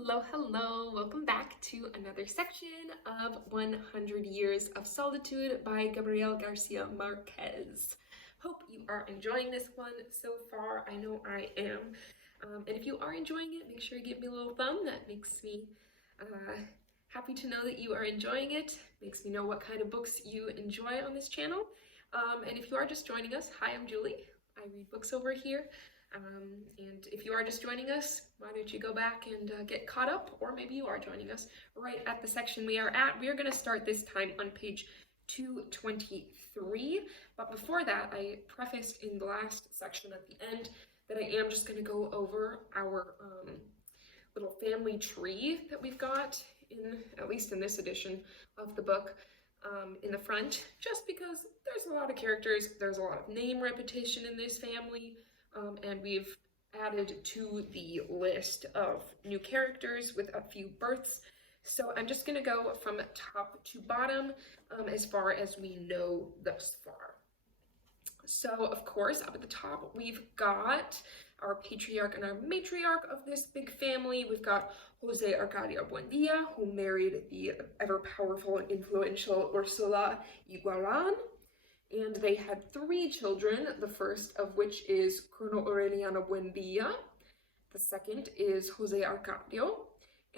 Hello, hello. Welcome back to another section of 100 Years of Solitude by Gabriel Garcia Marquez. Hope you are enjoying this one so far. I know I am. And if you are enjoying it, make sure you give me a little thumb. That makes me happy to know that you are enjoying it. Makes me know what kind of books you enjoy on this channel. And if you are just joining us, hi, I'm Julie. I read books over here. And if you are just joining us, why don't you go back and get caught up, or maybe you are joining us right at the section we are at. We are going to start this time on page 223, but before that, I prefaced in the last section at the end that I am just going to go over our little family tree that we've got, at least in this edition of the book, in the front, just because there's a lot of characters, there's a lot of name repetition in this family. And we've added to the list of new characters with a few births. So I'm just going to go from top to bottom as far as we know thus far. So, of course, up at the top, we've got our patriarch and our matriarch of this big family. We've got Jose Arcadio Buendía, who married the ever-powerful and influential Ursula Iguaran. And they had 3 children, the first of which is Colonel Aureliano Buendía, the second is Jose Arcadio,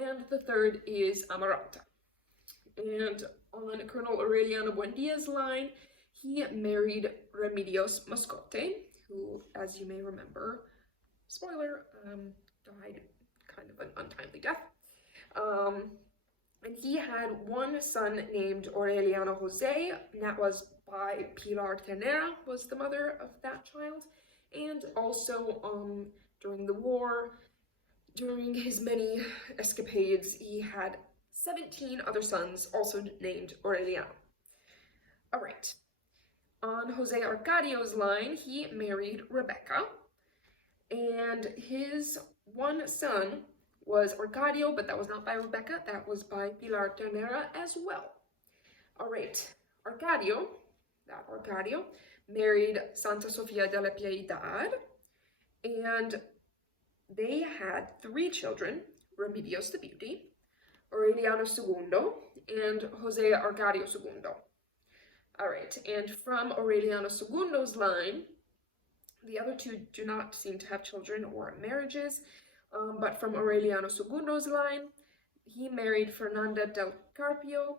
and the third is Amaranta. And on Colonel Aureliano Buendía's line, he married Remedios Moscote, who, as you may remember, spoiler, died kind of an untimely death. And he had one son named Aureliano Jose, and that was by Pilar Ternera, was the mother of that child. And also during the war, during his many escapades, he had 17 other sons, also named Aureliano. All right. On Jose Arcadio's line, he married Rebecca, and his one son was Arcadio, but that was not by Rebecca, that was by Pilar Ternera as well. All right, Arcadio married Santa Sofia de la Piedad, and they had 3 children, Remedios the Beauty, Aureliano II, and Jose Arcadio II. All right, and from Aureliano II's line, the other 2 do not seem to have children or marriages, but from Aureliano II's line, he married Fernanda del Carpio,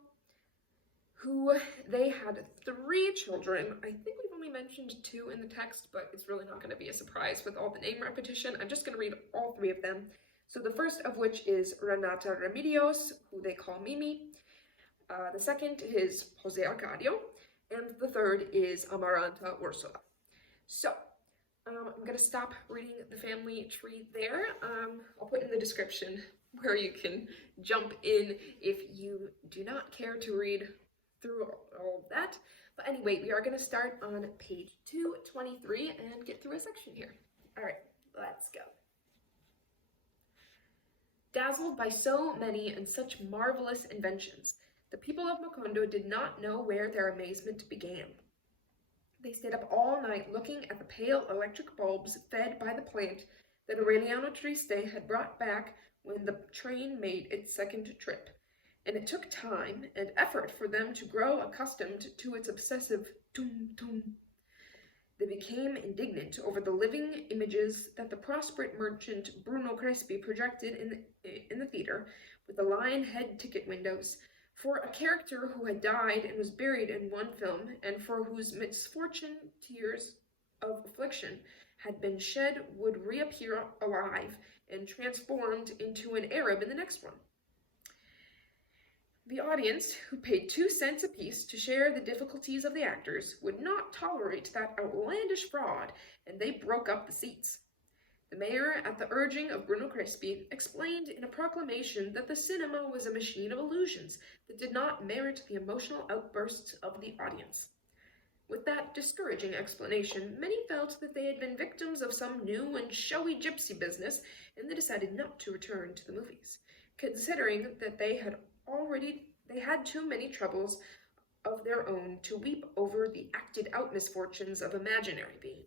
who they had 3 children. I think we've only mentioned 2 in the text, but it's really not going to be a surprise with all the name repetition. I'm just going to read all 3 of them. So the first of which is Renata Remedios, who they call Mimi. The second is Jose Arcadio, and the third is Amaranta Ursula. So I'm going to stop reading the family tree there. I'll put in the description where you can jump in if you do not care to read through all of that. But anyway, we are going to start on page 223 and get through a section here. All right, let's go. Dazzled by so many and such marvelous inventions, the people of Macondo did not know where their amazement began. They stayed up all night looking at the pale electric bulbs fed by the plant that Aureliano Triste had brought back when the train made its second trip, and it took time and effort for them to grow accustomed to its obsessive tum-tum. They became indignant over the living images that the prosperous merchant Bruno Crespi projected in the theater with the lion head ticket windows, for a character who had died and was buried in one film, and for whose misfortune tears of affliction had been shed, would reappear alive and transformed into an Arab in the next one. The audience, who paid 2 cents apiece to share the difficulties of the actors, would not tolerate that outlandish fraud, and they broke up the seats. The mayor, at the urging of Bruno Crespi, explained in a proclamation that the cinema was a machine of illusions that did not merit the emotional outbursts of the audience. With that discouraging explanation, many felt that they had been victims of some new and showy gypsy business, and they decided not to return to the movies, considering that they had too many troubles of their own to weep over the acted-out misfortunes of imaginary beings.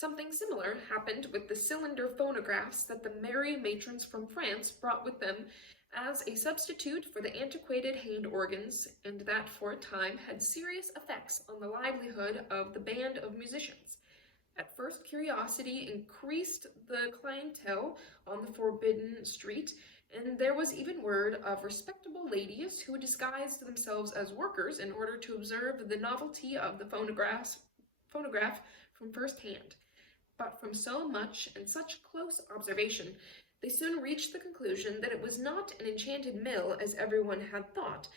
Something similar happened with the cylinder phonographs that the merry matrons from France brought with them as a substitute for the antiquated hand organs, and that for a time had serious effects on the livelihood of the band of musicians. At first, curiosity increased the clientele on the forbidden street, and there was even word of respectable ladies who disguised themselves as workers in order to observe the novelty of the phonograph from first hand. But from so much and such close observation, they soon reached the conclusion that it was not an enchanted mill as everyone had thought,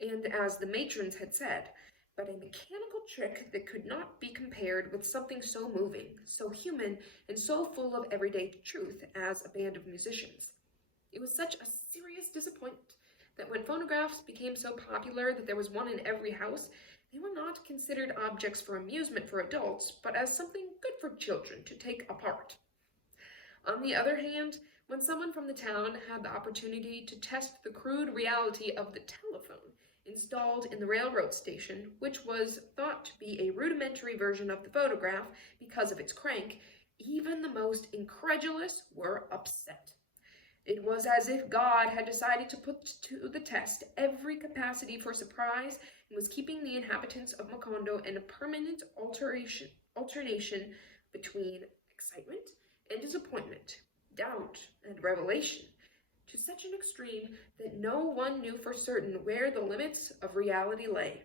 and as the matrons had said, but a mechanical trick that could not be compared with something so moving, so human, and so full of everyday truth as a band of musicians. It was such a serious disappointment that when phonographs became so popular that there was one in every house, they were not considered objects for amusement for adults, but as something good for children to take apart. On the other hand, when someone from the town had the opportunity to test the crude reality of the telephone installed in the railroad station, which was thought to be a rudimentary version of the photograph because of its crank, even the most incredulous were upset. It was as if God had decided to put to the test every capacity for surprise and was keeping the inhabitants of Macondo in a permanent alternation between excitement and disappointment, doubt and revelation, to such an extreme that no one knew for certain where the limits of reality lay.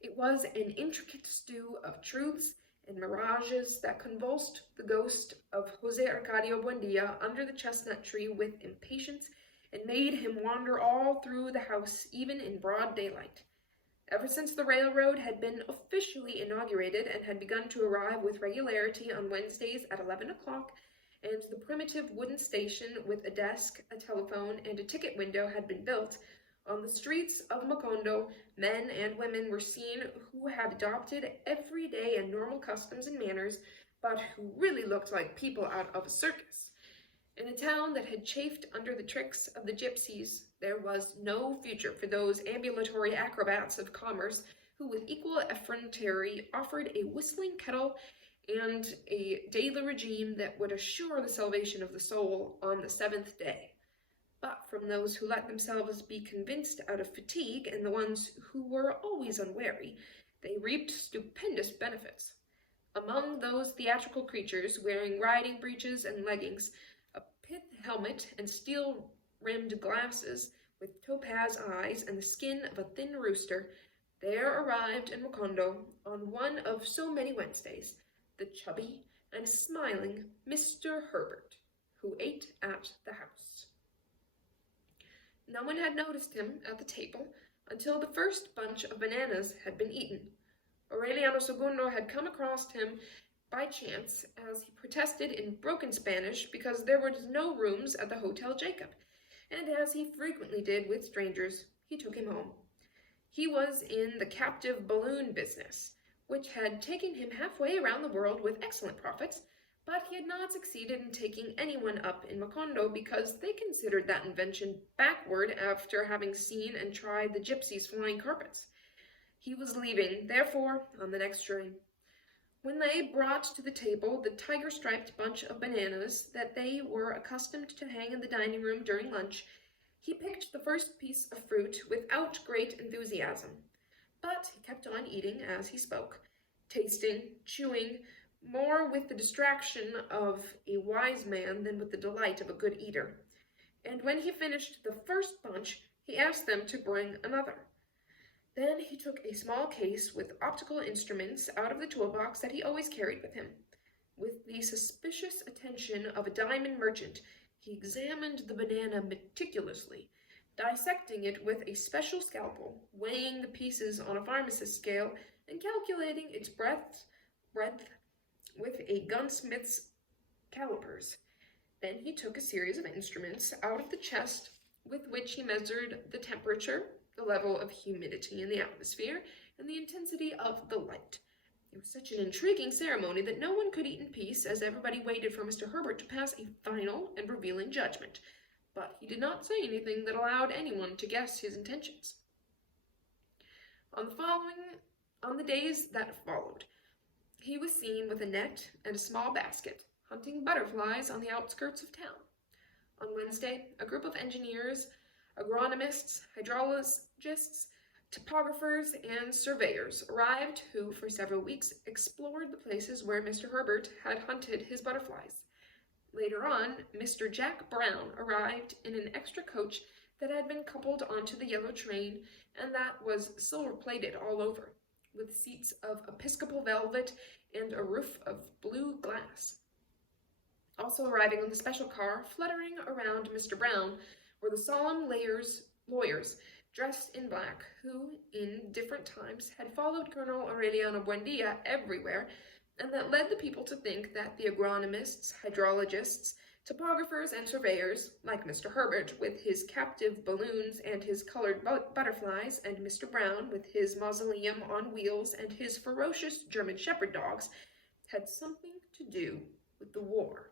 It was an intricate stew of truths and mirages that convulsed the ghost of Jose Arcadio Buendía under the chestnut tree with impatience and made him wander all through the house, even in broad daylight. Ever since the railroad had been officially inaugurated and had begun to arrive with regularity on Wednesdays at 11 o'clock, and the primitive wooden station with a desk, a telephone, and a ticket window had been built, on the streets of Macondo, men and women were seen who had adopted everyday and normal customs and manners, but who really looked like people out of a circus. In a town that had chafed under the tricks of the gypsies, there was no future for those ambulatory acrobats of commerce who with equal effrontery offered a whistling kettle and a daily regime that would assure the salvation of the soul on the seventh day. But from those who let themselves be convinced out of fatigue and the ones who were always unwary, they reaped stupendous benefits. Among those theatrical creatures wearing riding breeches and leggings, a pith helmet and steel-rimmed glasses with topaz eyes and the skin of a thin rooster, there arrived in Macondo on one of so many Wednesdays, the chubby and smiling Mr. Herbert, who ate at the house. No one had noticed him at the table until the first bunch of bananas had been eaten. Aureliano Segundo had come across him by chance as he protested in broken Spanish because there were no rooms at the Hotel Jacob, and as he frequently did with strangers, he took him home. He was in the captive balloon business, which had taken him halfway around the world with excellent profits, but he had not succeeded in taking anyone up in Macondo because they considered that invention backward after having seen and tried the gypsies' flying carpets. He was leaving, therefore, on the next train. When they brought to the table the tiger-striped bunch of bananas that they were accustomed to hang in the dining room during lunch, he picked the first piece of fruit without great enthusiasm. But he kept on eating as he spoke, tasting, chewing, more with the distraction of a wise man than with the delight of a good eater. And when he finished the first bunch, he asked them to bring another. Then he took a small case with optical instruments out of the toolbox that he always carried with him. With the suspicious attention of a diamond merchant, he examined the banana meticulously, dissecting it with a special scalpel, weighing the pieces on a pharmacist's scale, and calculating its breadth with a gunsmith's calipers. Then he took a series of instruments out of the chest with which he measured the temperature, the level of humidity in the atmosphere, and the intensity of the light. It was such an intriguing ceremony that no one could eat in peace as everybody waited for Mr. Herbert to pass a final and revealing judgment. But he did not say anything that allowed anyone to guess his intentions. On the days that followed, he was seen with a net and a small basket, hunting butterflies on the outskirts of town. On Wednesday, a group of engineers, agronomists, hydrologists, topographers, and surveyors arrived who, for several weeks, explored the places where Mr. Herbert had hunted his butterflies. Later on, Mr. Jack Brown arrived in an extra coach that had been coupled onto the yellow train and that was silver-plated all over, with seats of episcopal velvet and a roof of blue glass. Also arriving on the special car, fluttering around Mr. Brown, were the solemn lawyers dressed in black, who, in different times, had followed Colonel Aureliano Buendía everywhere, and that led the people to think that the agronomists, hydrologists, topographers, and surveyors, like Mr. Herbert with his captive balloons and his colored butterflies, and Mr. Brown with his mausoleum on wheels and his ferocious German shepherd dogs, had something to do with the war.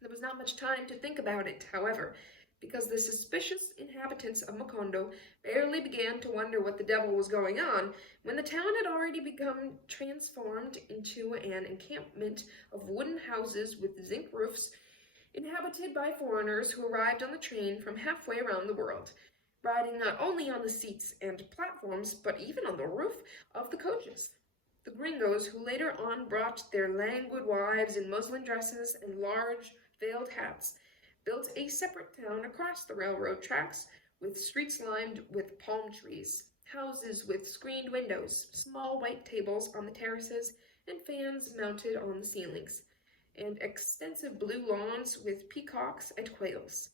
There was not much time to think about it, however, because the suspicious inhabitants of Macondo barely began to wonder what the devil was going on when the town had already become transformed into an encampment of wooden houses with zinc roofs, inhabited by foreigners who arrived on the train from halfway around the world, riding not only on the seats and platforms, but even on the roof of the coaches. The gringos, who later on brought their languid wives in muslin dresses and large veiled hats, built a separate town across the railroad tracks, with streets lined with palm trees, houses with screened windows, small white tables on the terraces, and fans mounted on the ceilings, and extensive blue lawns with peacocks and quails.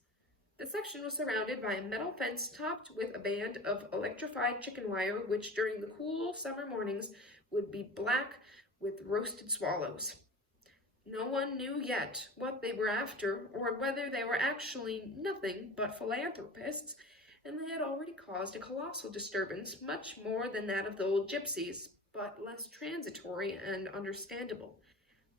The section was surrounded by a metal fence topped with a band of electrified chicken wire, which during the cool summer mornings would be black with roasted swallows. No one knew yet what they were after, or whether they were actually nothing but philanthropists, and they had already caused a colossal disturbance, much more than that of the old gypsies, but less transitory and understandable.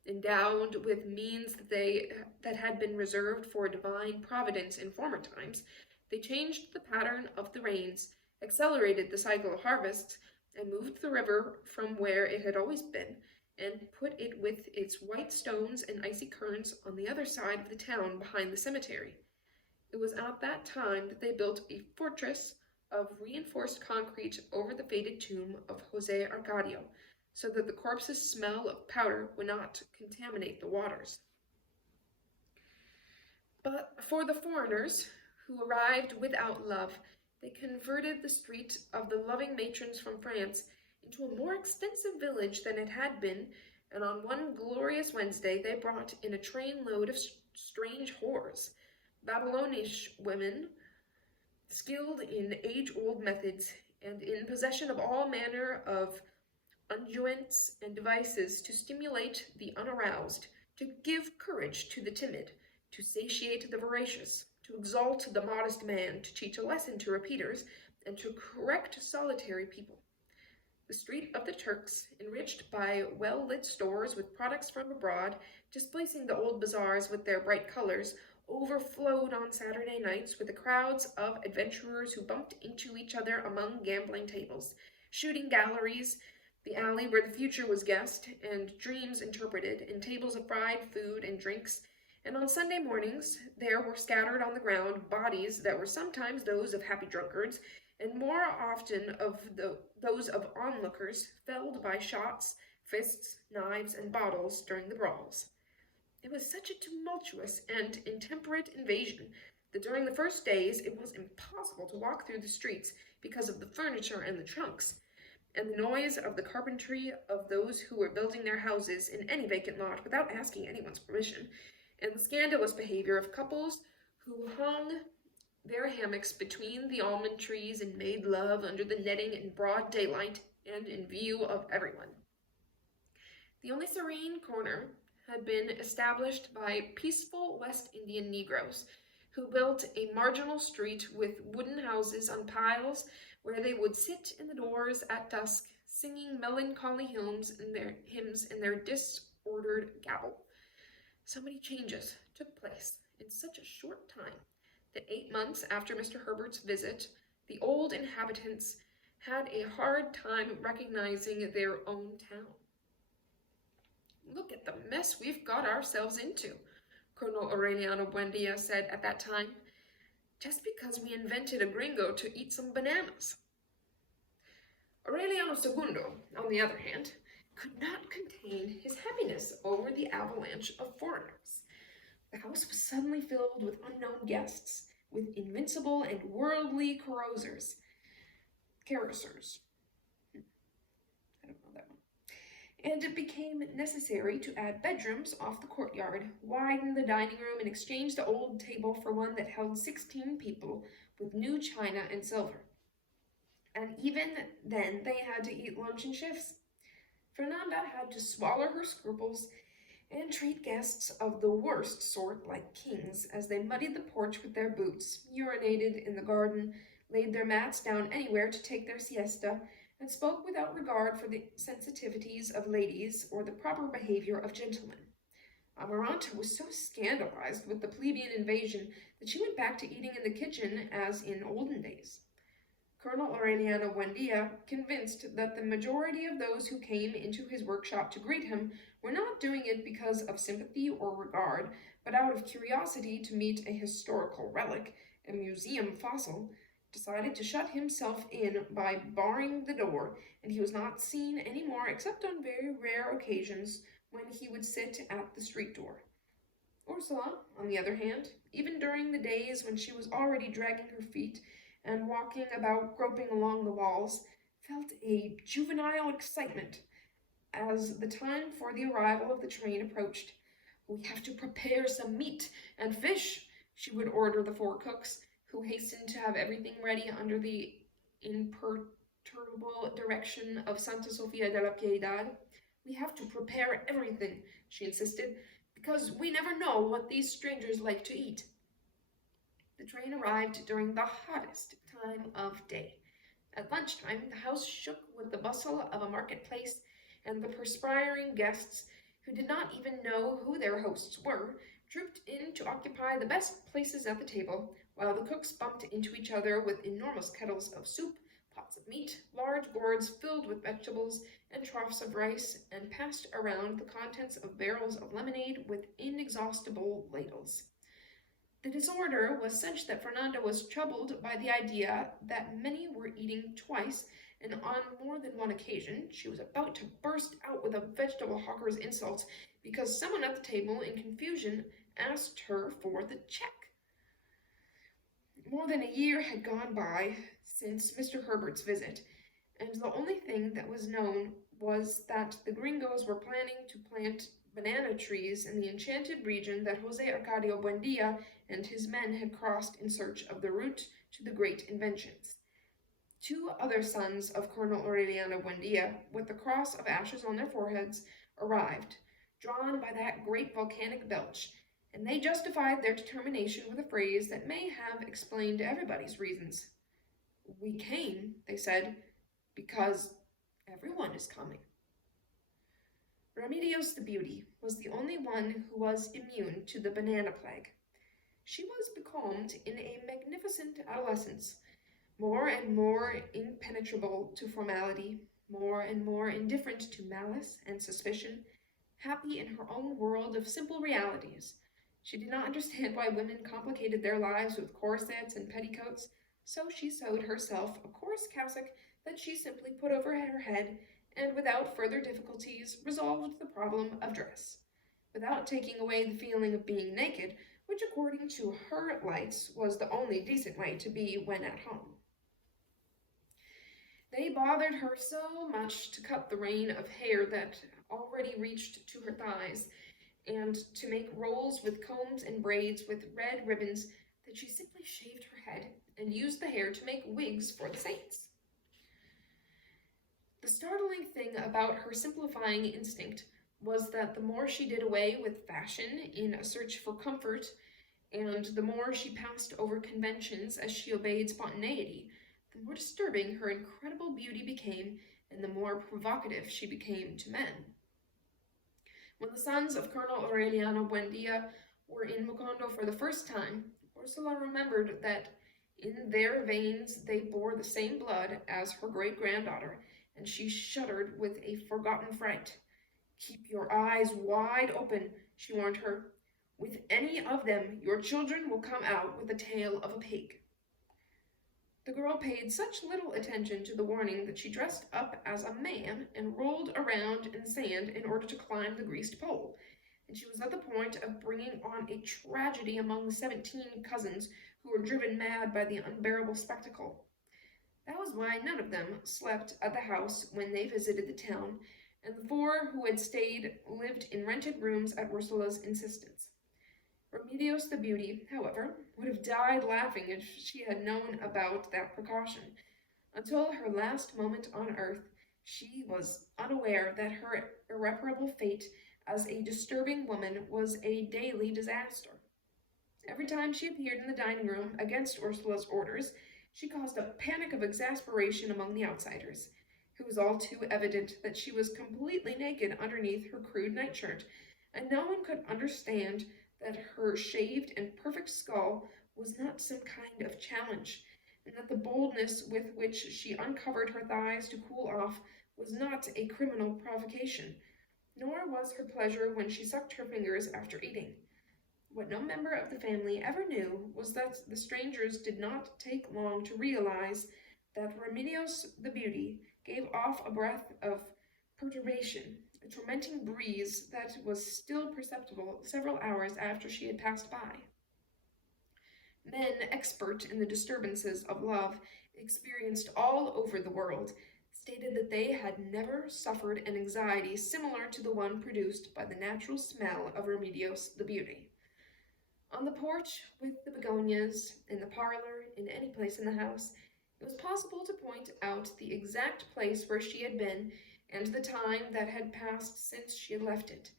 Endowed with means that had been reserved for divine providence in former times, they changed the pattern of the rains, accelerated the cycle of harvests, and moved the river from where it had always been, and put it with its white stones and icy currents on the other side of the town behind the cemetery. It was at that time that they built a fortress of reinforced concrete over the faded tomb of Jose Arcadio, so that the corpse's smell of powder would not contaminate the waters. But for the foreigners, who arrived without love, they converted the street of the loving matrons from France into a more extensive village than it had been, and on one glorious Wednesday they brought in a trainload of strange whores, Babylonish women, skilled in age-old methods, and in possession of all manner of unguents and devices to stimulate the unaroused, to give courage to the timid, to satiate the voracious, to exalt the modest man, to teach a lesson to repeaters, and to correct solitary people. The street of the Turks, enriched by well-lit stores with products from abroad, displacing the old bazaars with their bright colors, overflowed on Saturday nights with the crowds of adventurers who bumped into each other among gambling tables, shooting galleries, the alley where the future was guessed and dreams interpreted, and tables of fried food and drinks, and on Sunday mornings there were scattered on the ground bodies that were sometimes those of happy drunkards, and more often of those of onlookers, felled by shots, fists, knives, and bottles during the brawls. It was such a tumultuous and intemperate invasion that during the first days it was impossible to walk through the streets because of the furniture and the trunks, and the noise of the carpentry of those who were building their houses in any vacant lot without asking anyone's permission, and the scandalous behavior of couples who hung their hammocks between the almond trees and made love under the netting in broad daylight and in view of everyone. The only serene corner had been established by peaceful West Indian Negroes, who built a marginal street with wooden houses on piles where they would sit in the doors at dusk, singing melancholy hymns in their disordered gabble. So many changes took place in such a short time that 8 months after Mr. Herbert's visit, the old inhabitants had a hard time recognizing their own town. Look at the mess we've got ourselves into, Colonel Aureliano Buendía said at that time, just because we invented a gringo to eat some bananas. Aureliano II, on the other hand, could not contain his happiness over the avalanche of foreigners. The house was suddenly filled with unknown guests, with invincible and worldly carousers. I don't know that one. And it became necessary to add bedrooms off the courtyard, widen the dining room, and exchange the old table for one that held 16 people with new china and silver. And even then, they had to eat lunch in shifts. Fernanda had to swallow her scruples and treat guests of the worst sort like kings as they muddied the porch with their boots, urinated in the garden, laid their mats down anywhere to take their siesta, and spoke without regard for the sensitivities of ladies or the proper behavior of gentlemen. Amaranta was so scandalized with the plebeian invasion that she went back to eating in the kitchen as in olden days. Colonel Aureliano Buendía, convinced that the majority of those who came into his workshop to greet him were not doing it because of sympathy or regard, but out of curiosity to meet a historical relic, a museum fossil, decided to shut himself in by barring the door, and he was not seen any more except on very rare occasions when he would sit at the street door. Ursula, on the other hand, even during the days when she was already dragging her feet and walking about groping along the walls, felt a juvenile excitement as the time for the arrival of the train approached. "We have to prepare some meat and fish," she would order the 4 cooks, who hastened to have everything ready under the imperturbable direction of Santa Sofia de la Piedad. "We have to prepare everything," she insisted, "because we never know what these strangers like to eat." The train arrived during the hottest time of day. At lunchtime, the house shook with the bustle of a marketplace, and the perspiring guests, who did not even know who their hosts were, trooped in to occupy the best places at the table, while the cooks bumped into each other with enormous kettles of soup, pots of meat, large gourds filled with vegetables, and troughs of rice, and passed around the contents of barrels of lemonade with inexhaustible ladles. The disorder was such that Fernanda was troubled by the idea that many were eating twice, and on more than one occasion she was about to burst out with a vegetable hawker's insult because someone at the table, in confusion, asked her for the check. More than a year had gone by since Mr. Herbert's visit, and the only thing that was known was that the gringos were planning to plant banana trees in the enchanted region that Jose Arcadio Buendía and his men had crossed in search of the route to the great inventions. 2 other sons of Colonel Aureliano Buendía, with the cross of ashes on their foreheads, arrived, drawn by that great volcanic belch, and they justified their determination with a phrase that may have explained everybody's reasons. "We came," they said, "because everyone is coming." Remedios the Beauty was the only one who was immune to the banana plague. She was becalmed in a magnificent adolescence, more and more impenetrable to formality, more and more indifferent to malice and suspicion, happy in her own world of simple realities. She did not understand why women complicated their lives with corsets and petticoats, so she sewed herself a coarse cassock that she simply put over her head, and without further difficulties resolved the problem of dress, without taking away the feeling of being naked, which according to her lights was the only decent way to be when at home. They bothered her so much to cut the rain of hair that already reached to her thighs, and to make rolls with combs and braids with red ribbons, that she simply shaved her head and used the hair to make wigs for the saints. The startling thing about her simplifying instinct was that the more she did away with fashion in a search for comfort, and the more she passed over conventions as she obeyed spontaneity, the more disturbing her incredible beauty became, and the more provocative she became to men. When the sons of Colonel Aureliano Buendía were in Mocondo for the first time, Ursula remembered that in their veins they bore the same blood as her great-granddaughter, and she shuddered with a forgotten fright. "Keep your eyes wide open," she warned her. "With any of them, your children will come out with the tail of a pig." The girl paid such little attention to the warning that she dressed up as a man and rolled around in sand in order to climb the greased pole, and she was at the point of bringing on a tragedy among the 17 cousins who were driven mad by the unbearable spectacle. That was why none of them slept at the house when they visited the town, and the 4 who had stayed lived in rented rooms at Ursula's insistence. Remedios the beauty, however, would have died laughing if she had known about that precaution. Until her last moment on earth, she was unaware that her irreparable fate as a disturbing woman was a daily disaster. Every time she appeared in the dining room against Ursula's orders, she caused a panic of exasperation among the outsiders. It was all too evident that she was completely naked underneath her crude nightshirt, and no one could understand that her shaved and perfect skull was not some kind of challenge, and that the boldness with which she uncovered her thighs to cool off was not a criminal provocation, nor was her pleasure when she sucked her fingers after eating. What no member of the family ever knew was that the strangers did not take long to realize that Remedios the beauty gave off a breath of perturbation, a tormenting breeze that was still perceptible several hours after she had passed by. Men expert in the disturbances of love, experienced all over the world, stated that they had never suffered an anxiety similar to the one produced by the natural smell of Remedios the beauty. On the porch, with the begonias, in the parlor, in any place in the house, it was possible to point out the exact place where she had been and the time that had passed since she had left it.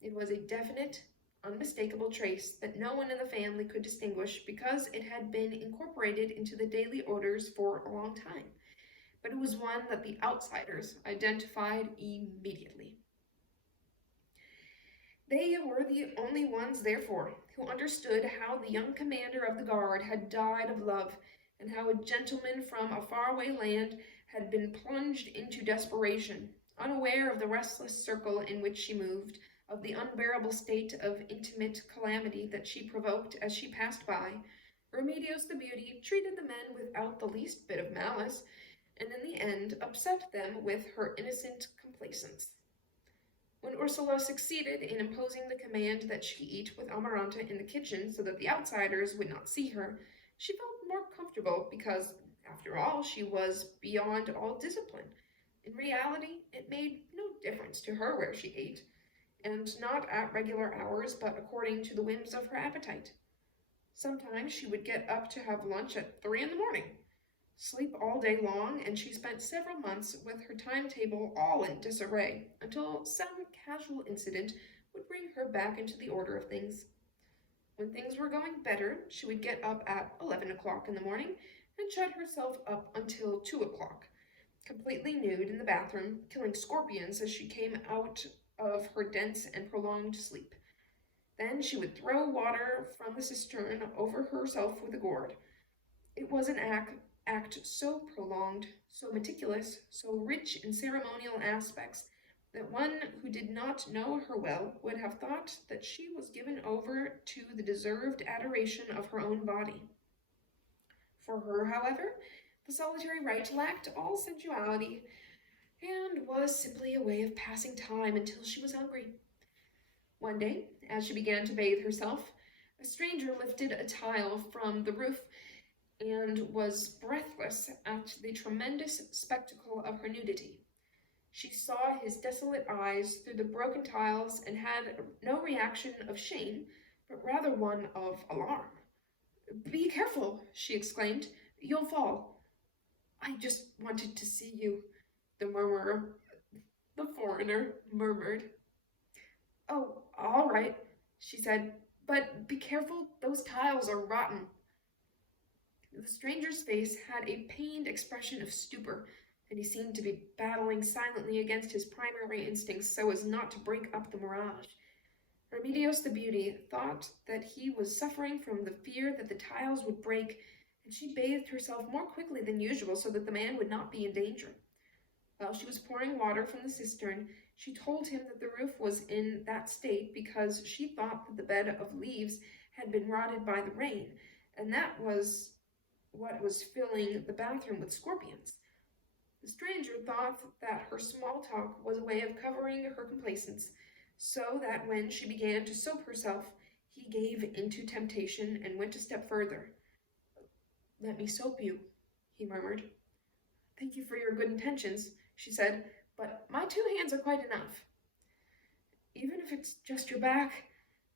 It was a definite, unmistakable trace that no one in the family could distinguish because it had been incorporated into the daily orders for a long time, but it was one that the outsiders identified immediately. They were the only ones, therefore, who understood how the young commander of the guard had died of love, and how a gentleman from a faraway land had been plunged into desperation, unaware of the restless circle in which she moved, of the unbearable state of intimate calamity that she provoked as she passed by. Remedios the beauty treated the men without the least bit of malice, and in the end upset them with her innocent complacence. When Ursula succeeded in imposing the command that she eat with Amaranta in the kitchen so that the outsiders would not see her, she felt more comfortable because, after all, she was beyond all discipline. In reality, it made no difference to her where she ate, and not at regular hours, but according to the whims of her appetite. Sometimes she would get up to have lunch at 3 in the morning, sleep all day long, and she spent several months with her timetable all in disarray, until some casual incident would bring her back into the order of things. When things were going better, she would get up at 11 o'clock in the morning and shut herself up until 2 o'clock, completely nude in the bathroom, killing scorpions as she came out of her dense and prolonged sleep. Then she would throw water from the cistern over herself with a gourd. It was an act so prolonged, so meticulous, so rich in ceremonial aspects, that one who did not know her well would have thought that she was given over to the deserved adoration of her own body. For her, however, the solitary rite lacked all sensuality, and was simply a way of passing time until she was hungry. One day, as she began to bathe herself, a stranger lifted a tile from the roof and was breathless at the tremendous spectacle of her nudity. She saw his desolate eyes through the broken tiles and had no reaction of shame, but rather one of alarm. "Be careful," she exclaimed. "You'll fall." "I just wanted to see you," the foreigner murmured. "Oh, all right," she said, "but be careful, those tiles are rotten." The stranger's face had a pained expression of stupor, and he seemed to be battling silently against his primary instincts so as not to break up the mirage. Remedios the beauty thought that he was suffering from the fear that the tiles would break, and she bathed herself more quickly than usual so that the man would not be in danger. While she was pouring water from the cistern, She told him that the roof was in that state because she thought that the bed of leaves had been rotted by the rain, and that was what was filling the bathroom with scorpions. The stranger thought that her small talk was a way of covering her complacence, so that when she began to soap herself, he gave into temptation and went a step further. "Let me soap you," he murmured. "Thank you for your good intentions," she said, "but my 2 hands are quite enough." "Even if it's just your back,"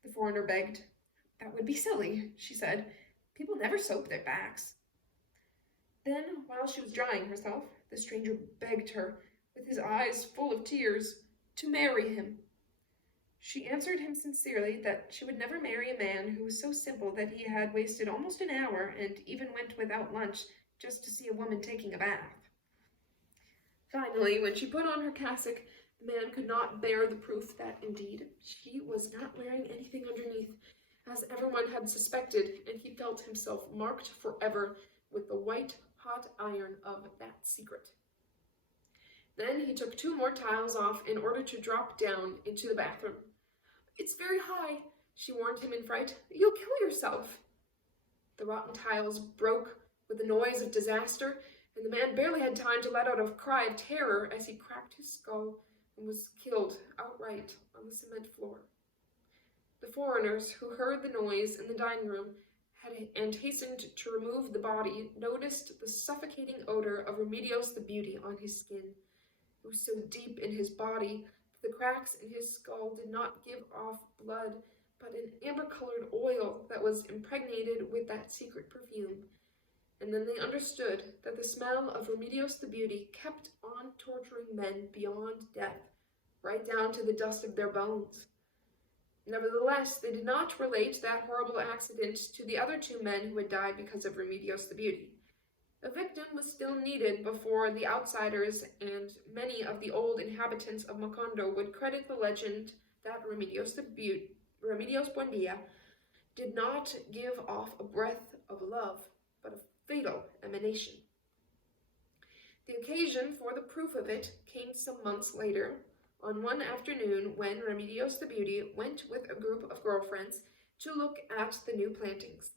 the foreigner begged. "That would be silly," she said. "People never soap their backs." Then, while she was drying herself, the stranger begged her, with his eyes full of tears, to marry him. She answered him sincerely that she would never marry a man who was so simple that he had wasted almost an hour and even went without lunch just to see a woman taking a bath. Finally, when she put on her cassock, the man could not bear the proof that, indeed, she was not wearing anything underneath, as everyone had suspected, and he felt himself marked forever with the white-hot iron of that secret. Then he took 2 more tiles off in order to drop down into the bathroom. "It's very high," she warned him in fright. "You'll kill yourself." The rotten tiles broke with the noise of disaster, and the man barely had time to let out a cry of terror as he cracked his skull and was killed outright on the cement floor. The foreigners who heard the noise in the dining room and hastened to remove the body noticed the suffocating odor of Remedios the Beauty on his skin. It was so deep in his body that the cracks in his skull did not give off blood, but an amber-colored oil that was impregnated with that secret perfume. And then they understood that the smell of Remedios the Beauty kept on torturing men beyond death, right down to the dust of their bones. Nevertheless, they did not relate that horrible accident to the other 2 men who had died because of Remedios the Beauty. A victim was still needed before the outsiders and many of the old inhabitants of Macondo would credit the legend that Remedios Buendía did not give off a breath of love, but a fatal emanation. The occasion for the proof of it came some months later, on one afternoon when Remedios the Beauty went with a group of girlfriends to look at the new plantings.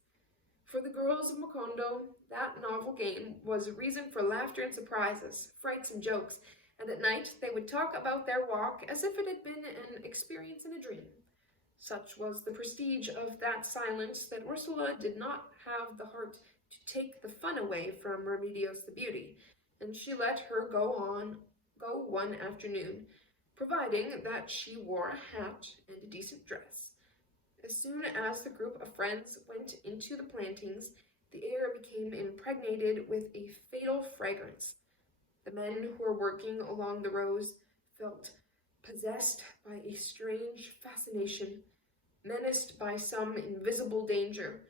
For the girls of Macondo, that novel game was a reason for laughter and surprises, frights and jokes, and at night they would talk about their walk as if it had been an experience in a dream. Such was the prestige of that silence that Ursula did not have the heart to take the fun away from Remedios the Beauty, and she let her go one afternoon, providing that she wore a hat and a decent dress. As soon as the group of friends went into the plantings, the air became impregnated with a fatal fragrance. The men who were working along the rows felt possessed by a strange fascination, menaced by some invisible danger,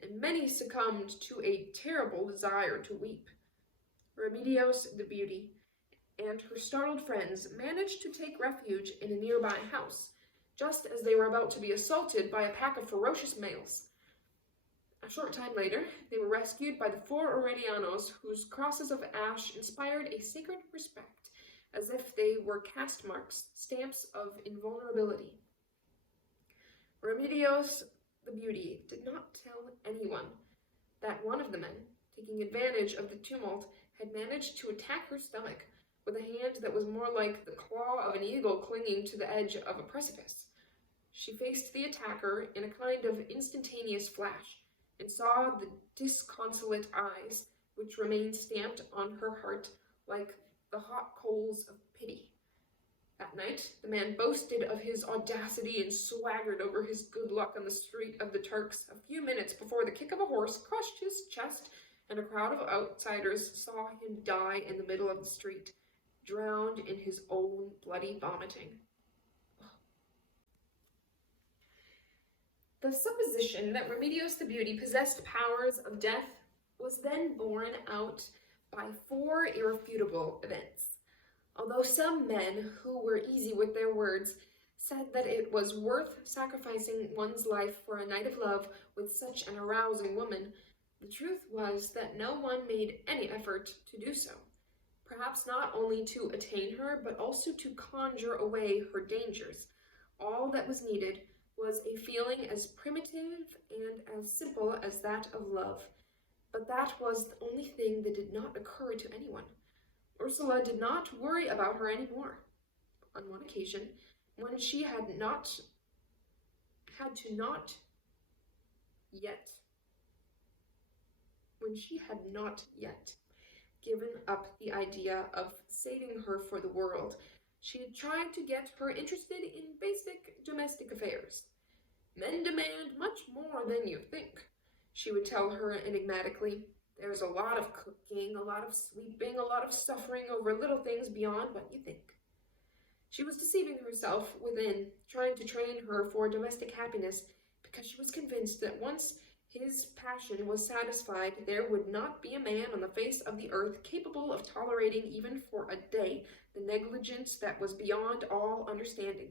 and many succumbed to a terrible desire to weep. Remedios the Beauty and her startled friends managed to take refuge in a nearby house, just as they were about to be assaulted by a pack of ferocious males. A short time later, they were rescued by the 4 Aurelianos, whose crosses of ash inspired a sacred respect, as if they were caste marks, stamps of invulnerability. Remedios the Beauty did not tell anyone that one of the men, taking advantage of the tumult, had managed to attack her stomach with a hand that was more like the claw of an eagle clinging to the edge of a precipice. She faced the attacker in a kind of instantaneous flash, and saw the disconsolate eyes, which remained stamped on her heart like the hot coals of pity. That night, the man boasted of his audacity and swaggered over his good luck on the street of the Turks a few minutes before the kick of a horse crushed his chest, and a crowd of outsiders saw him die in the middle of the street, drowned in his own bloody vomiting. The supposition that Remedios the Beauty possessed powers of death was then borne out by 4 irrefutable events. Although some men who were easy with their words said that it was worth sacrificing one's life for a night of love with such an arousing woman, the truth was that no one made any effort to do so. perhaps not only to attain her, but also to conjure away her dangers. All that was needed was a feeling as primitive and as simple as that of love. But that was the only thing that did not occur to anyone. Ursula did not worry about her any more. On one occasion, when she had not yet given up the idea of saving her for the world, she had tried to get her interested in basic domestic affairs. Men demand much more than you think, she would tell her enigmatically. There's a lot of cooking, a lot of sweeping, a lot of suffering over little things beyond what you think. She was deceiving herself within, trying to train her for domestic happiness, because she was convinced that once his passion was satisfied, there would not be a man on the face of the earth capable of tolerating even for a day the negligence that was beyond all understanding.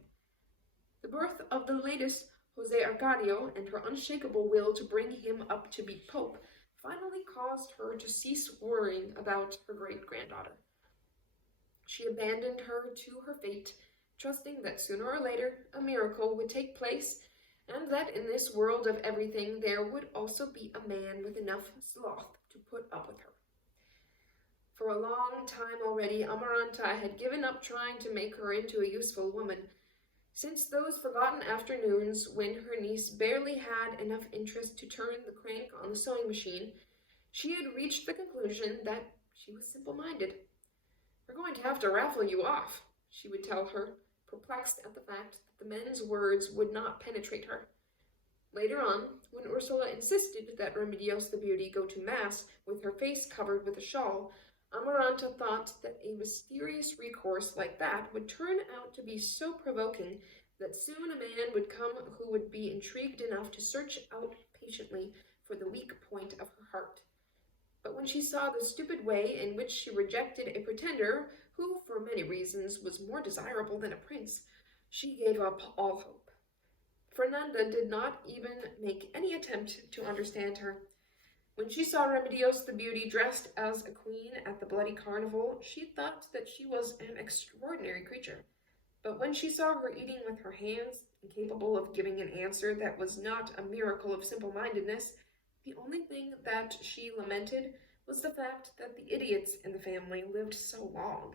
The birth of the latest Jose Arcadio and her unshakable will to bring him up to be Pope finally caused her to cease worrying about her great-granddaughter. She abandoned her to her fate, trusting that sooner or later a miracle would take place, and that in this world of everything there would also be a man with enough sloth to put up with her. For a long time already, Amaranta had given up trying to make her into a useful woman. Since those forgotten afternoons when her niece barely had enough interest to turn the crank on the sewing machine, she had reached the conclusion that she was simple-minded. We're going to have to raffle you off, she would tell her, perplexed at the fact that the men's words would not penetrate her. Later on, when Ursula insisted that Remedios the Beauty go to Mass with her face covered with a shawl, Amaranta thought that a mysterious recourse like that would turn out to be so provoking that soon a man would come who would be intrigued enough to search out patiently for the weak point of her heart. But when she saw the stupid way in which she rejected a pretender who, for many reasons, was more desirable than a prince, she gave up all hope. Fernanda did not even make any attempt to understand her. When she saw Remedios the Beauty dressed as a queen at the bloody carnival, she thought that she was an extraordinary creature. But when she saw her eating with her hands, incapable of giving an answer that was not a miracle of simple-mindedness, the only thing that she lamented was the fact that the idiots in the family lived so long.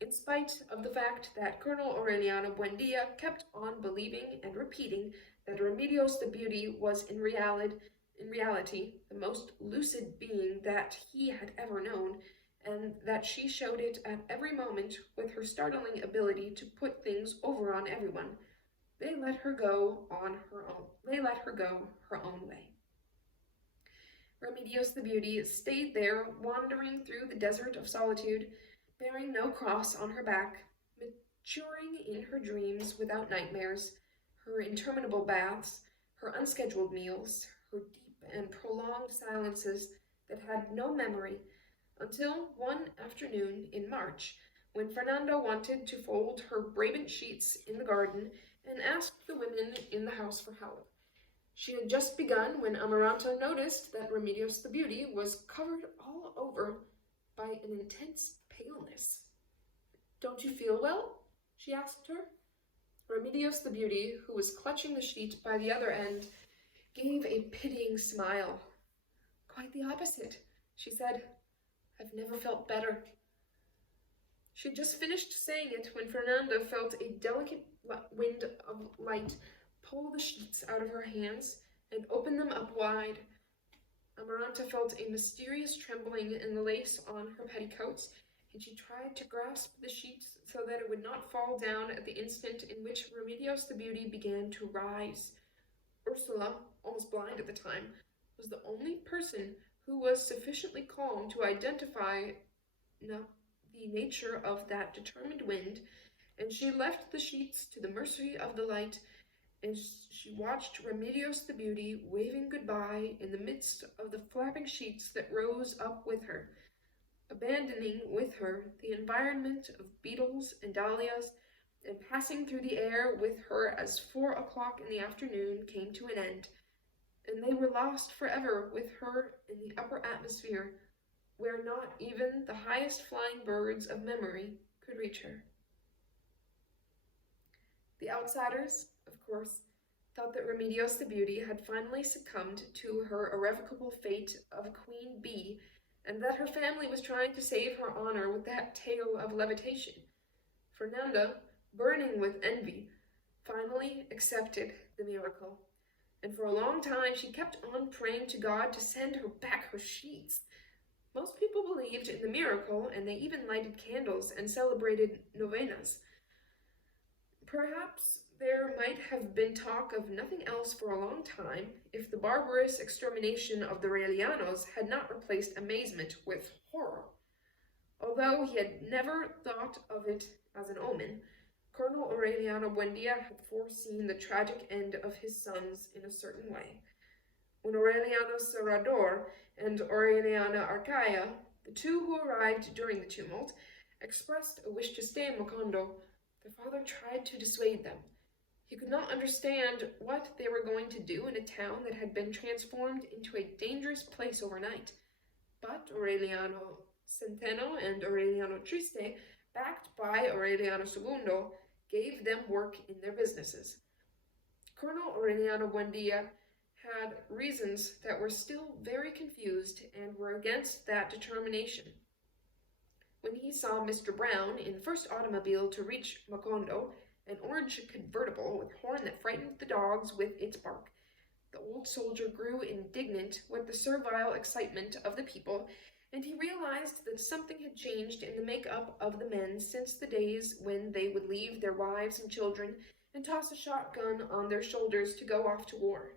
In spite of the fact that Colonel Aureliano Buendía kept on believing and repeating that Remedios the Beauty was in reality the most lucid being that he had ever known, and that she showed it at every moment with her startling ability to put things over on everyone, they let her go her own way. Remedios the Beauty stayed there, wandering through the desert of solitude, bearing no cross on her back, maturing in her dreams without nightmares, her interminable baths, her unscheduled meals, her deep and prolonged silences that had no memory, until one afternoon in March, when Fernando wanted to fold her Brabant sheets in the garden and asked the women in the house for help. She had just begun when Amaranta noticed that Remedios the Beauty was covered all over by an intense paleness. "Don't you feel well?" she asked her. Remedios the Beauty, who was clutching the sheet by the other end, gave a pitying smile. "Quite the opposite," she said. "I've never felt better." She had just finished saying it when Fernanda felt a delicate wind of light pull the sheets out of her hands and open them up wide. Amaranta felt a mysterious trembling in the lace on her petticoats, and she tried to grasp the sheets so that it would not fall down at the instant in which Remedios the Beauty began to rise. Ursula, almost blind at the time, was the only person who was sufficiently calm to identify the nature of that determined wind, and she left the sheets to the mercy of the light, and she watched Remedios the Beauty waving goodbye in the midst of the flapping sheets that rose up with her, abandoning with her the environment of beetles and dahlias, and passing through the air with her as 4 o'clock in the afternoon came to an end, and they were lost forever with her in the upper atmosphere where not even the highest flying birds of memory could reach her. The outsiders, of course, thought that Remedios the Beauty had finally succumbed to her irrevocable fate of Queen Bee, and that her family was trying to save her honor with that tale of levitation. Fernanda, burning with envy, finally accepted the miracle, and for a long time she kept on praying to God to send her back her sheets. Most people believed in the miracle, and they even lighted candles and celebrated novenas. Perhaps there might have been talk of nothing else for a long time if the barbarous extermination of the Aurelianos had not replaced amazement with horror. Although he had never thought of it as an omen, Colonel Aureliano Buendía had foreseen the tragic end of his sons in a certain way. When Aureliano Serrador and Aureliana Arcaia, the two who arrived during the tumult, expressed a wish to stay in Macondo, their father tried to dissuade them. He could not understand what they were going to do in a town that had been transformed into a dangerous place overnight. But Aureliano Centeno and Aureliano Triste, backed by Aureliano Segundo, gave them work in their businesses. Colonel Aureliano Buendía had reasons that were still very confused and were against that determination. When he saw Mr. Brown in the first automobile to reach Macondo, an orange convertible with horn that frightened the dogs with its bark, the old soldier grew indignant with the servile excitement of the people, and he realized that something had changed in the make-up of the men since the days when they would leave their wives and children and toss a shotgun on their shoulders to go off to war.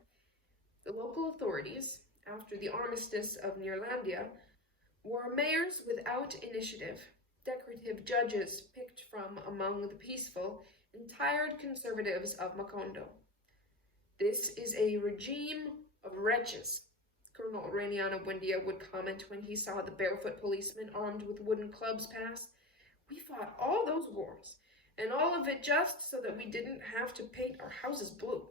The local authorities, after the armistice of Neerlandia, were mayors without initiative, decorative judges picked from among the peaceful and tired conservatives of Macondo. This is a regime of wretches, Colonel Aureliano Buendía would comment when he saw the barefoot policemen armed with wooden clubs pass. We fought all those wars, and all of it just so that we didn't have to paint our houses blue.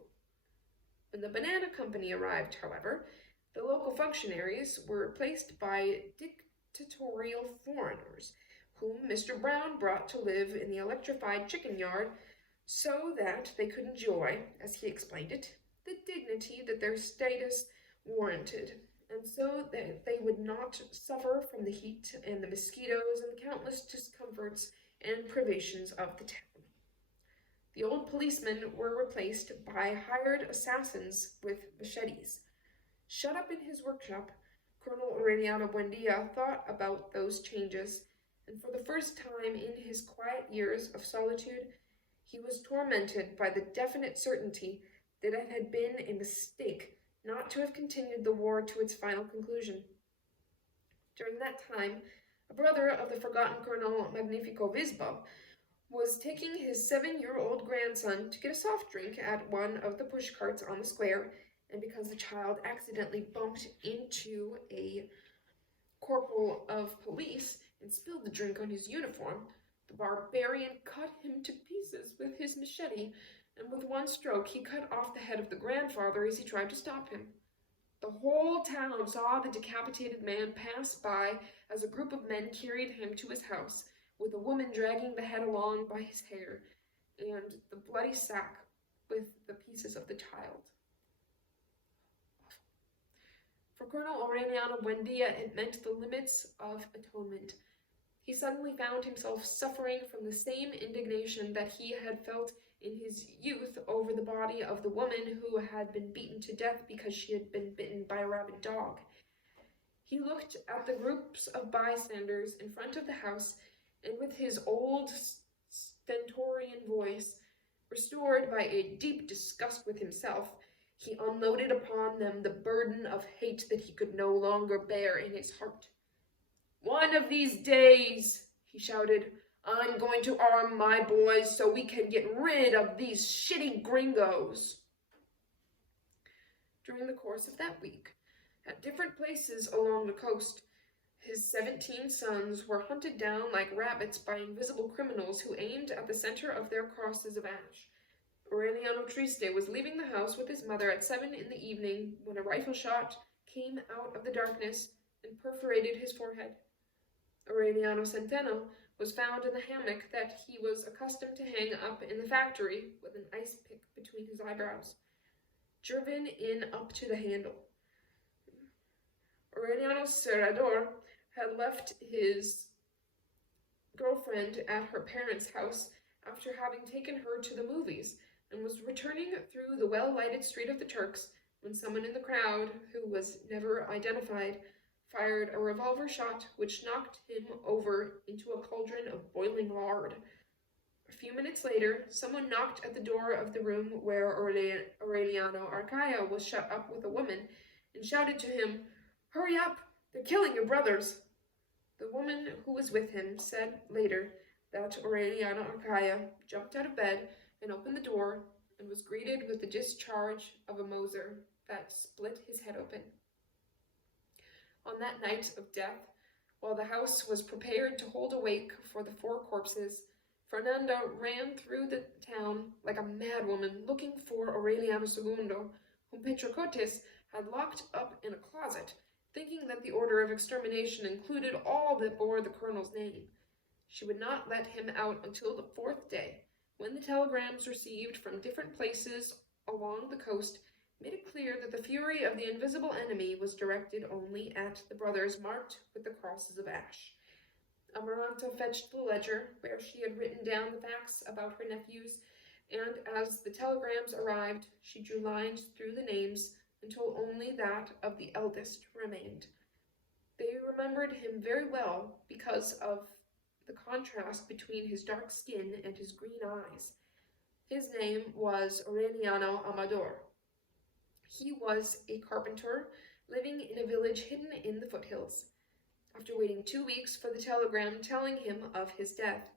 When the Banana Company arrived, however, the local functionaries were replaced by dictatorial foreigners, whom Mr. Brown brought to live in the electrified chicken yard so that they could enjoy, as he explained it, the dignity that their status warranted, and so that they would not suffer from the heat and the mosquitoes and the countless discomforts and privations of the town. The old policemen were replaced by hired assassins with machetes. Shut up in his workshop, Colonel Aureliano Buendía thought about those changes, and for the first time in his quiet years of solitude, he was tormented by the definite certainty that it had been a mistake not to have continued the war to its final conclusion. During that time, a brother of the forgotten Colonel Magnifico Visbo was taking his 7-year-old grandson to get a soft drink at one of the pushcarts on the square, and because the child accidentally bumped into a corporal of police and spilled the drink on his uniform, the barbarian cut him to pieces with his machete, and with one stroke he cut off the head of the grandfather as he tried to stop him. The whole town saw the decapitated man pass by as a group of men carried him to his house, with a woman dragging the head along by his hair, and the bloody sack with the pieces of the child. For Colonel Aureliano Buendía, it meant the limits of atonement. He suddenly found himself suffering from the same indignation that he had felt in his youth over the body of the woman who had been beaten to death because she had been bitten by a rabid dog. He looked at the groups of bystanders in front of the house, and with his old stentorian voice, restored by a deep disgust with himself, he unloaded upon them the burden of hate that he could no longer bear in his heart. "One of these days," he shouted, "I'm going to arm my boys so we can get rid of these shitty gringos." During the course of that week, at different places along the coast, his 17 sons were hunted down like rabbits by invisible criminals who aimed at the center of their crosses of ash. Aureliano Triste was leaving the house with his mother at 7 in the evening when a rifle shot came out of the darkness and perforated his forehead. Aureliano Centeno was found in the hammock that he was accustomed to hang up in the factory with an ice pick between his eyebrows, driven in up to the handle. Aureliano Serrador had left his girlfriend at her parents' house after having taken her to the movies and was returning through the well-lighted street of the Turks when someone in the crowd, who was never identified, fired a revolver shot which knocked him over into a cauldron of boiling lard. A few minutes later, someone knocked at the door of the room where Aureliano Arcaia was shut up with a woman and shouted to him, "Hurry up! They're killing your brothers!" The woman who was with him said later that Aureliano Arcaia jumped out of bed and opened the door and was greeted with the discharge of a Moser that split his head open. On that night of death, while the house was prepared to hold a wake for the 4 corpses, Fernanda ran through the town like a madwoman looking for Aureliano II, whom Petrocotis had locked up in a closet, thinking that the order of extermination included all that bore the colonel's name. She would not let him out until the 4th day, when the telegrams received from different places along the coast made it clear that the fury of the invisible enemy was directed only at the brothers marked with the crosses of ash. Amaranta fetched the ledger, where she had written down the facts about her nephews, and as the telegrams arrived, she drew lines through the names until only that of the eldest remained. They remembered him very well because of the contrast between his dark skin and his green eyes. His name was Aureliano Amador. He was a carpenter living in a village hidden in the foothills. After waiting 2 weeks for the telegram telling of his death,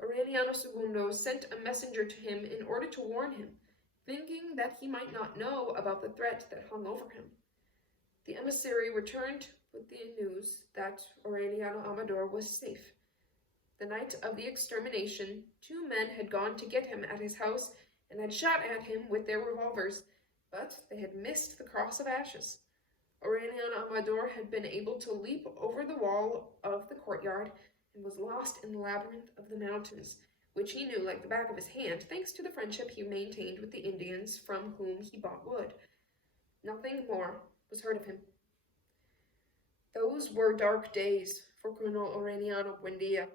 Aureliano II sent a messenger to him in order to warn him, thinking that he might not know about the threat that hung over him. The emissary returned with the news that Aureliano Amador was safe. The night of the extermination, 2 men had gone to get him at his house and had shot at him with their revolvers, but they had missed the cross of ashes. Aureliano Amador had been able to leap over the wall of the courtyard and was lost in the labyrinth of the mountains, which he knew like the back of his hand, thanks to the friendship he maintained with the Indians from whom he bought wood. Nothing more was heard of him. Those were dark days for Colonel Aureliano Buendía.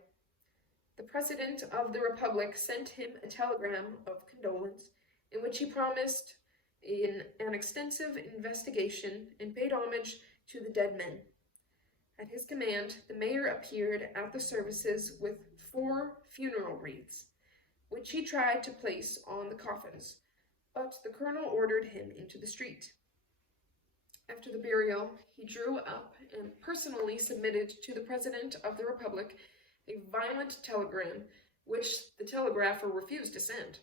The President of the Republic sent him a telegram of condolence, in which he promised an extensive investigation and paid homage to the dead men. At his command, the mayor appeared at the services with 4 funeral wreaths, which he tried to place on the coffins, but the colonel ordered him into the street. After the burial, he drew up and personally submitted to the President of the Republic a violent telegram, which the telegrapher refused to send.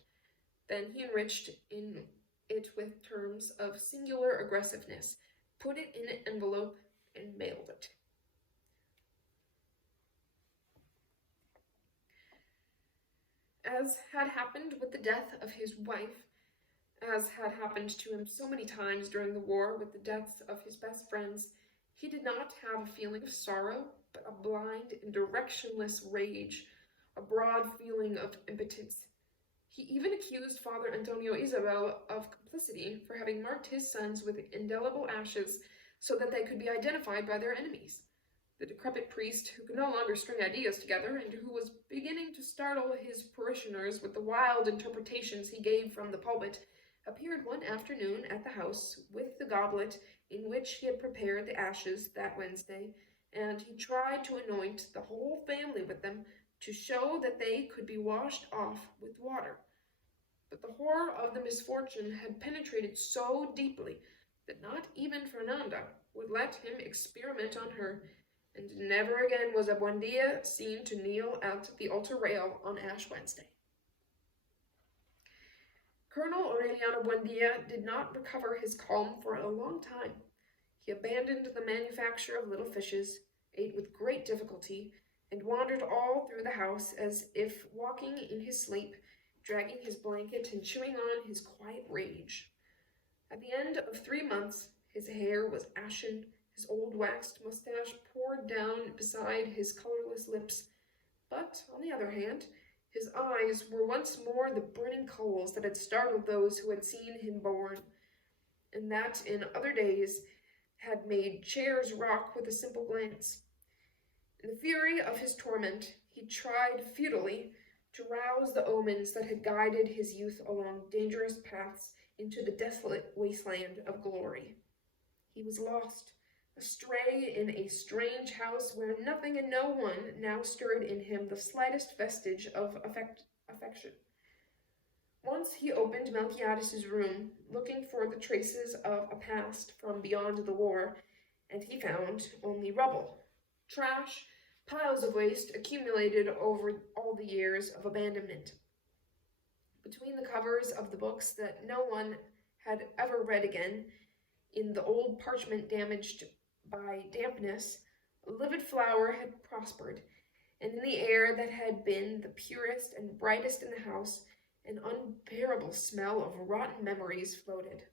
Then he enriched it with terms of singular aggressiveness, put it in an envelope, and mailed it. As had happened with the death of his wife, as had happened to him so many times during the war with the deaths of his best friends, he did not have a feeling of sorrow, but a blind and directionless rage, a broad feeling of impotence. He even accused Father Antonio Isabel of complicity for having marked his sons with indelible ashes so that they could be identified by their enemies. The decrepit priest, who could no longer string ideas together and who was beginning to startle his parishioners with the wild interpretations he gave from the pulpit, appeared one afternoon at the house with the goblet in which he had prepared the ashes that Wednesday, and he tried to anoint the whole family with them to show that they could be washed off with water. But the horror of the misfortune had penetrated so deeply that not even Fernanda would let him experiment on her, and never again was a Buendía seen to kneel at the altar rail on Ash Wednesday. Colonel Aureliano Buendía did not recover his calm for a long time. He abandoned the manufacture of little fishes, ate with great difficulty, and wandered all through the house as if walking in his sleep, dragging his blanket and chewing on his quiet rage. At the end of 3 months, His hair was ashen, his old waxed mustache poured down beside his colorless lips. But, on the other hand, his eyes were once more the burning coals that had startled those who had seen him born, and that in other days had made chairs rock with a simple glance. In the fury of his torment, he tried futilely to rouse the omens that had guided his youth along dangerous paths into the desolate wasteland of glory. He was lost, astray in a strange house where nothing and no one now stirred in him the slightest vestige of affection. Once he opened Melquiades's room, looking for the traces of a past from beyond the war, and he found only rubble, trash, piles of waste accumulated over all the years of abandonment. Between the covers of the books that no one had ever read again, in the old parchment damaged by dampness, a livid flower had prospered, and in the air that had been the purest and brightest in the house, an unbearable smell of rotten memories floated.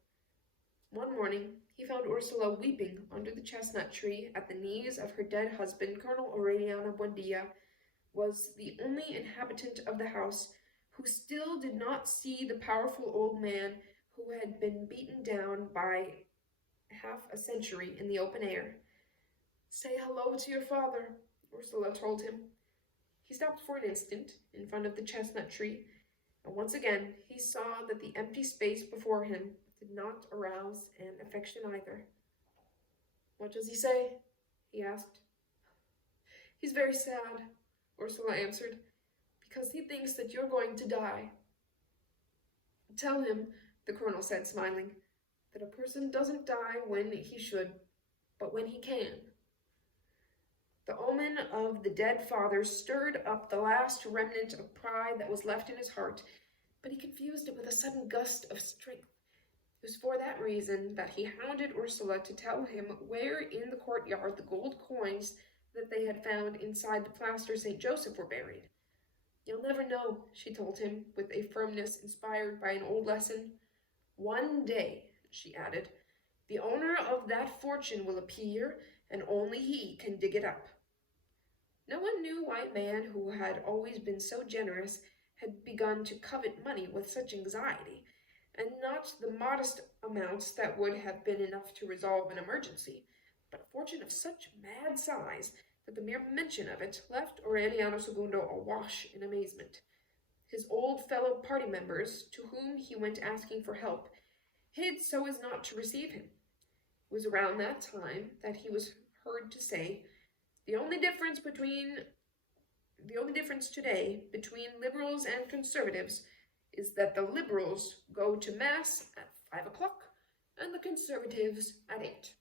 One morning, he found Ursula weeping under the chestnut tree at the knees of her dead husband. Colonel Aureliano Buendía was the only inhabitant of the house who still did not see the powerful old man who had been beaten down by half a century in the open air. "Say hello to your father," Ursula told him. He stopped for an instant in front of the chestnut tree, and once again he saw that the empty space before him did not arouse an affection either. "What does he say?" he asked. "He's very sad," Ursula answered, "because he thinks that you're going to die." "Tell him," the colonel said, smiling, "that a person doesn't die when he should, but when he can." The omen of the dead father stirred up the last remnant of pride that was left in his heart, but he confused it with a sudden gust of strength. It was for that reason that he hounded Ursula to tell him where in the courtyard the gold coins that they had found inside the plaster St. Joseph were buried. "You'll never know," she told him, with a firmness inspired by an old lesson. "One day," she added, "the owner of that fortune will appear, and only he can dig it up." No one knew why a man who had always been so generous had begun to covet money with such anxiety, and not the modest amounts that would have been enough to resolve an emergency, but a fortune of such mad size that the mere mention of it left Aureliano II awash in amazement. His old fellow party members, to whom he went asking for help, hid so as not to receive him. It was around that time that he was heard to say, The only difference today between liberals and conservatives is that the liberals go to Mass at 5 o'clock and the conservatives at 8.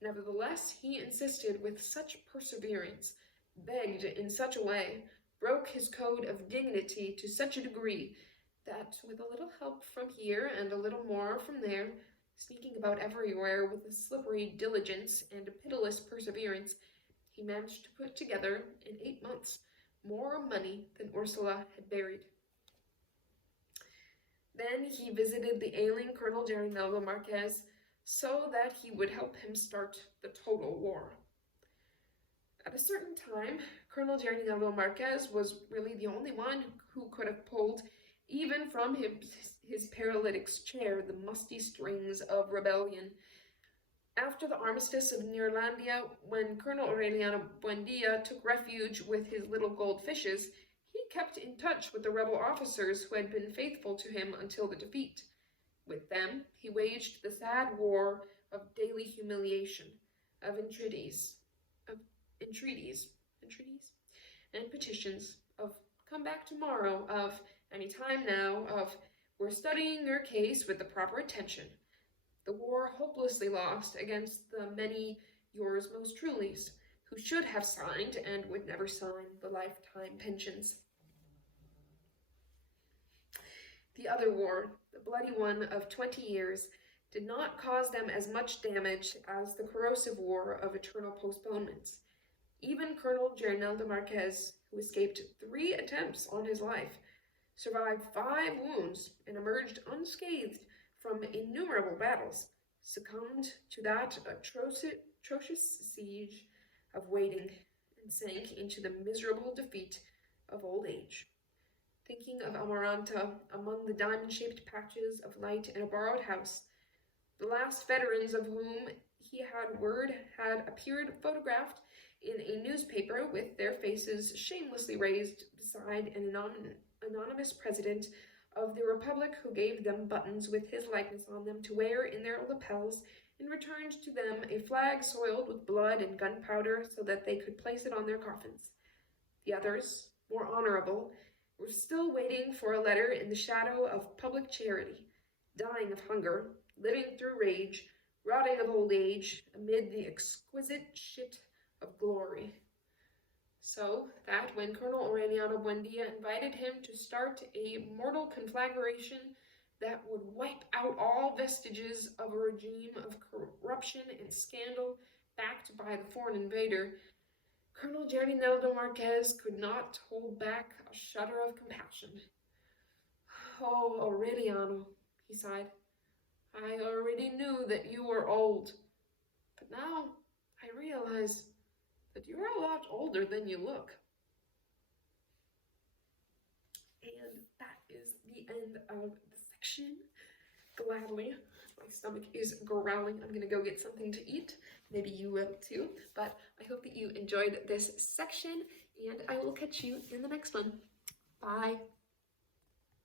Nevertheless, he insisted with such perseverance, begged in such a way, broke his code of dignity to such a degree, that with a little help from here and a little more from there, sneaking about everywhere with a slippery diligence and a pitiless perseverance, he managed to put together, in 8 months, more money than Ursula had buried. Then he visited the ailing Colonel Gerineldo Marquez so that he would help him start the total war. At a certain time, Colonel Gerineldo Marquez was really the only one who could have pulled, even from his paralytic's chair, the musty strings of rebellion. After the armistice of Neerlandia, when Colonel Aureliano Buendía took refuge with his little gold fishes, he kept in touch with the rebel officers who had been faithful to him until the defeat. With them, he waged the sad war of daily humiliation, of entreaties, and petitions, of "come back tomorrow," of "any time now," of "we're studying your case with the proper attention." The war hopelessly lost against the many yours most truly's, who should have signed and would never sign the lifetime pensions. The other war, the bloody one of 20 years, did not cause them as much damage as the corrosive war of eternal postponements. Even Colonel Gerineldo Marquez, who escaped 3 attempts on his life, survived 5 wounds and emerged unscathed from innumerable battles, succumbed to that atrocious siege of waiting and sank into the miserable defeat of old age. Thinking of Amaranta among the diamond-shaped patches of light in a borrowed house, the last veterans of whom he had word had appeared photographed in a newspaper with their faces shamelessly raised beside an anonymous president of the republic who gave them buttons with his likeness on them to wear in their lapels, and returned to them a flag soiled with blood and gunpowder so that they could place it on their coffins. The others, more honorable, were still waiting for a letter in the shadow of public charity, dying of hunger, living through rage, rotting of old age, amid the exquisite shit of glory. So that when Colonel Aureliano Buendía invited him to start a mortal conflagration that would wipe out all vestiges of a regime of corruption and scandal backed by the foreign invader, Colonel Jardineldo Marquez could not hold back a shudder of compassion. "Oh, Aureliano," he sighed, "I already knew that you were old, but now I realize that you're a lot older than you look." And that is the end of the section. Gladly. My stomach is growling. I'm gonna go get something to eat. Maybe you will too. But I hope that you enjoyed this section, and I will catch you in the next one. Bye.